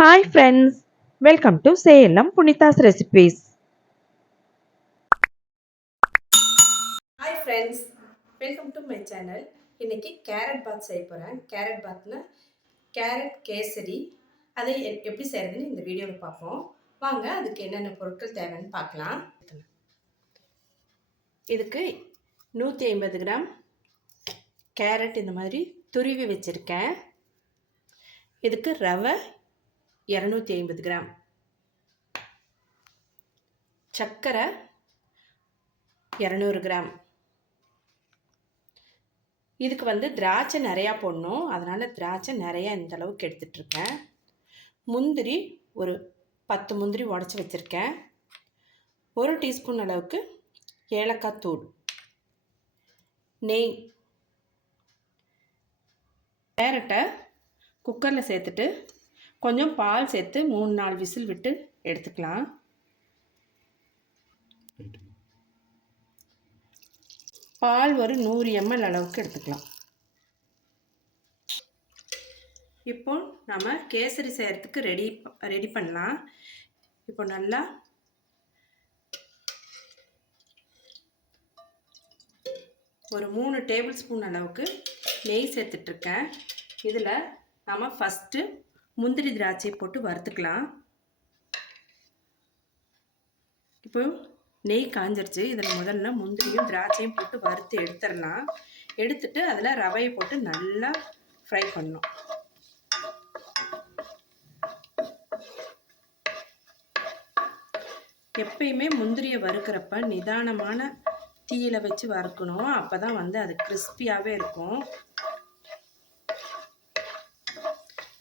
Hi friends welcome to Salem Punitha's recipes hi friends welcome to my channel இன்றைக்கி carrot bath செய்ய போகிறேன் carrot பாத்னா carrot kesari. அதை எ- எப்படி செய்கிறதுன்னு இந்த வீடியோவில் பார்ப்போம். வாங்க அதுக்கு என்னென்ன பொருட்கள் தேவைன்னு பார்க்கலாம். இதுக்கு நூற்றி ஐம்பது கிராம் கேரட் இந்த மாதிரி துருவி வச்சுருக்கேன். இதுக்கு ரவை இரநூத்தி ஐம்பது கிராம். சர்க்கரை இரநூறு கிராம். இதுக்கு வந்து திராட்சை நிறையா போடணும். அதனால் திராட்சை நிறையா இந்த அளவுக்கு எடுத்துட்ருக்கேன். முந்திரி ஒரு பத்து முந்திரி உடச்சி வச்சுருக்கேன். ஒரு டீஸ்பூன் அளவுக்கு ஏலக்காய் தூள். நெய். கேரட்டை குக்கரில் சேர்த்துட்டு கொஞ்சம் பால் சேர்த்து மூணு நாலு விசில் விட்டு எடுத்துக்கலாம். பால் ஒரு நூறு எம்எல் அளவுக்கு எடுத்துக்கலாம். இப்போ நம்ம கேசரி செய்கிறதுக்கு ரெடி ரெடி பண்ணலாம். இப்போ நல்லா ஒரு மூணு டேபிள் ஸ்பூன் அளவுக்கு நெய் சேர்த்துட்ருக்கேன் இதில் நம்ம ஃபஸ்ட்டு முந்திரி திராட்சை போட்டு வறுத்துக்கலாம். இப்போ நெய் காஞ்சிருச்சு. இதில் முதல்ல முந்திரியும் திராட்சையும் போட்டு வறுத்து எடுத்துடலாம். எடுத்துட்டு அதில் ரவையை போட்டு நல்லா ஃப்ரை பண்ணணும். எப்பயுமே முந்திரியை வறுக்கிறப்ப நிதானமான தீயில வச்சு வறுக்கணும். அப்போ தான் வந்து அது கிறிஸ்பியாகவே இருக்கும்.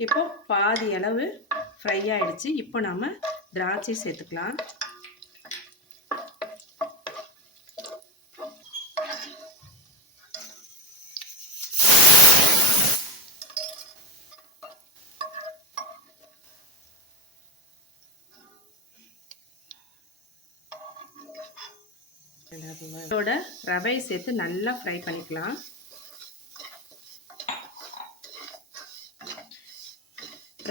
இப்போ பாதி அளவு ஃப்ரை ஆயிடுச்சு. இப்போ நாம திராட்சை சேர்த்துக்கலாம். இதோட ரவையை சேர்த்து நல்லா ஃப்ரை பண்ணிக்கலாம்.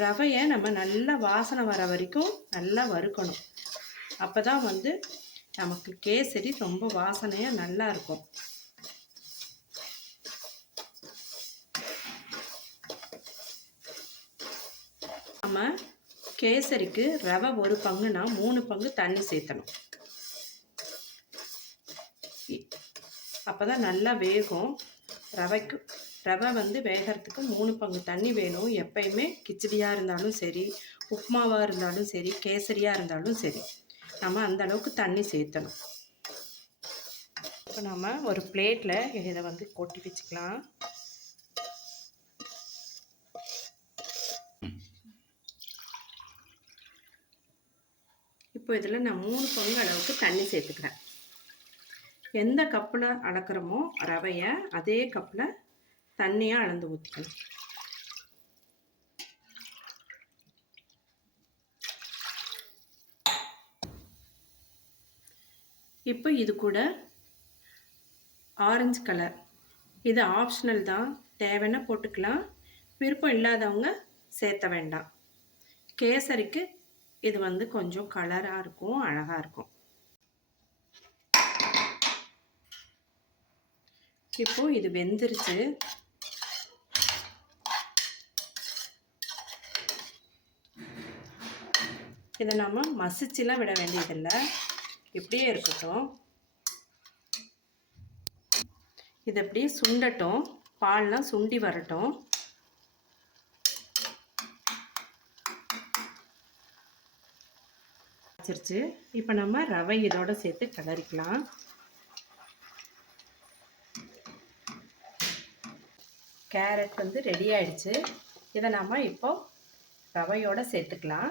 ரவையை நம்ம நல்லா வாசனை வர வரைக்கும் நல்லா வறுக்கணும். அப்போ தான் வந்து நமக்கு கேசரி ரொம்ப வாசனையாக நல்லா இருக்கும். நம்ம கேசரிக்கு ரவை ஒரு பங்குனா மூணு பங்கு தண்ணி சேர்த்தணும். அப்போ தான் நல்லா வேகும். ரவைக்கு ரவை வந்து வேகிறதுக்கு மூணு பங்கு தண்ணி வேணும். எப்பயுமே கிச்சடியாக இருந்தாலும் சரி உப்புமாவாக இருந்தாலும் சரி கேசரியாக இருந்தாலும் சரி நம்ம அந்த அளவுக்கு தண்ணி சேர்த்தணும். இப்போ நம்ம ஒரு பிளேட்டில் இதை வந்து கொட்டி வச்சுக்கலாம். இப்போ இதில் நான் மூணு பங்கு அளவுக்கு தண்ணி சேர்த்துக்கிறேன். எந்த கப்பில் அளக்குறோமோ ரவையை அதே கப்பில் தண்ணியாக அளந்து ஊற்றிக்கணும் இப்போ இது கூட ஆரஞ்சு கலர் இது ஆப்ஷனல் தான். தேவைன்னா போட்டுக்கலாம். விருப்பம் இல்லாதவங்க சேர்த்த வேண்டாம். கேசரிக்கு இது வந்து கொஞ்சம் கலராக இருக்கும் அழகாக இருக்கும். இப்போ இது வெந்துருச்சு. இதை நம்ம மசிச்சுலாம் விட வேண்டியதில்லை. இப்படியே இருக்கட்டும். இது அப்படியே சுண்டட்டும். பால்லாம் சுண்டி வரட்டும். வச்சிருச்சு. இப்போ நம்ம ரவை இதோட சேர்த்து கிளறிக்கலாம். கேரட் வந்து ரெடி ஆயிடுச்சு. இதை நம்ம இப்போ ரவையோட சேர்த்துக்கலாம்.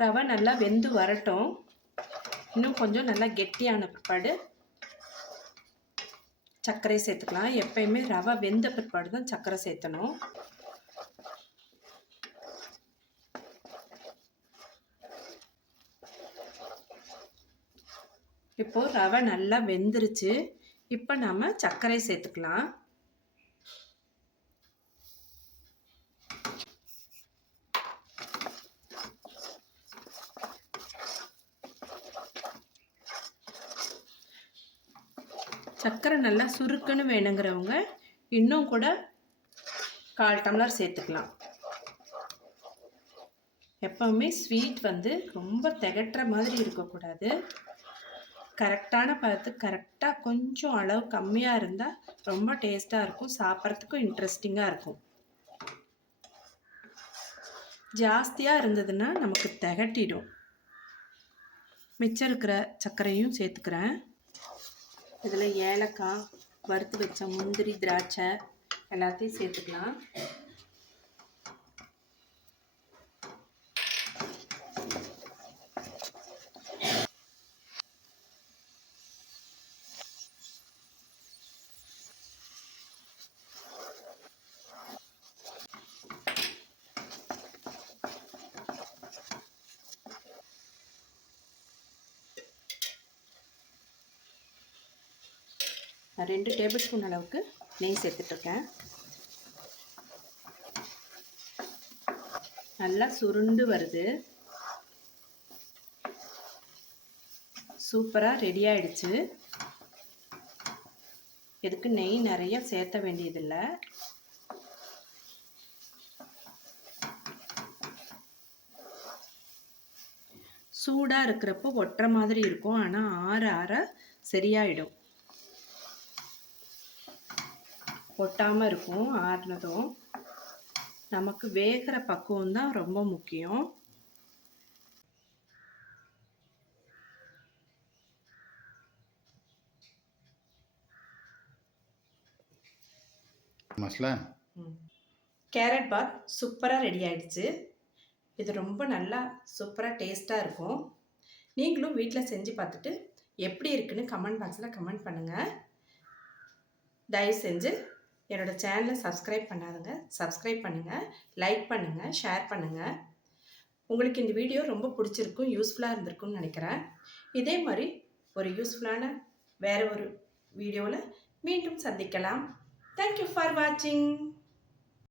ரவை நல்லா வெந்து வரட்டும். இன்னும் கொஞ்சம் நல்லா கெட்டியான பிற்பாடு சர்க்கரை சேர்த்துக்கலாம். எப்பயுமே ரவை வெந்த பிற்பாடு தான் சர்க்கரை சேர்த்தணும். இப்போது ரவை நல்லா வெந்துருச்சு. இப்போ நாம் சர்க்கரை சேர்த்துக்கலாம். சர்க்கரை நல்லா சுருக்குன்னு வேணுங்கிறவங்க இன்னும் கூட கால் டம்ளர் சேர்த்துக்கலாம். எப்பவுமே ஸ்வீட் வந்து ரொம்ப திகட்டுற மாதிரி இருக்கக்கூடாது. கரெக்டான பதத்துக்கு கரெக்டாக கொஞ்சம் அளவு கம்மியாக இருந்தால் ரொம்ப டேஸ்ட்டாக இருக்கும் சாப்பிட்றதுக்கும் இன்ட்ரெஸ்டிங்காக இருக்கும். ஜாஸ்தியாக இருந்ததுன்னா நமக்கு திகட்டிடும். மிச்சம் இருக்கிற சர்க்கரையும் சேர்த்துக்கிறேன். இதில் ஏலக்காய் வறுத்து வச்ச முந்திரி திராட்சை எல்லாத்தையும் சேர்த்துக்கலாம். நான் ரெண்டு டேபிள் ஸ்பூன் அளவுக்கு நெய் சேர்த்துட்ருக்கேன். நல்லா சுருண்டு வருது. சூப்பராக ரெடி ஆயிடுச்சு. இதுக்கு நெய் நிறைய சேர்த்த வேண்டியதில்லை. சூடாக இருக்கிறப்போ ஒட்டுற மாதிரி இருக்கும். ஆனால் ஆற ஆற சரியாயிடும். ஒட்டாமல் இருக்கும் ஆறுனதும். நமக்கு வேகிற பக்குவம் தான் ரொம்ப முக்கியம். மசாலா கேரட் பாத் சூப்பராக ரெடி ஆயிடுச்சு. இது ரொம்ப நல்லா சூப்பராக டேஸ்ட்டாக இருக்கும். நீங்களும் வீட்டில் செஞ்சு பார்த்துட்டு எப்படி இருக்குன்னு கமெண்ட் பாக்ஸில் கமெண்ட் பண்ணுங்கள் தயவு செஞ்சு என்னோடய சேனலை சப்ஸ்கிரைப் பண்ணாதுங்க சப்ஸ்கிரைப் பண்ணுங்கள் லைக் பண்ணுங்கள் ஷேர் பண்ணுங்கள் உங்களுக்கு இந்த வீடியோ ரொம்ப பிடிச்சிருக்கும் யூஸ்ஃபுல்லாக இருந்திருக்கும்னு நினைக்கிறேன். இதே மாதிரி ஒரு யூஸ்ஃபுல்லான வேறு ஒரு வீடியோவில் மீண்டும் சந்திக்கலாம். தேங்க்யூ ஃபார் வாட்சிங்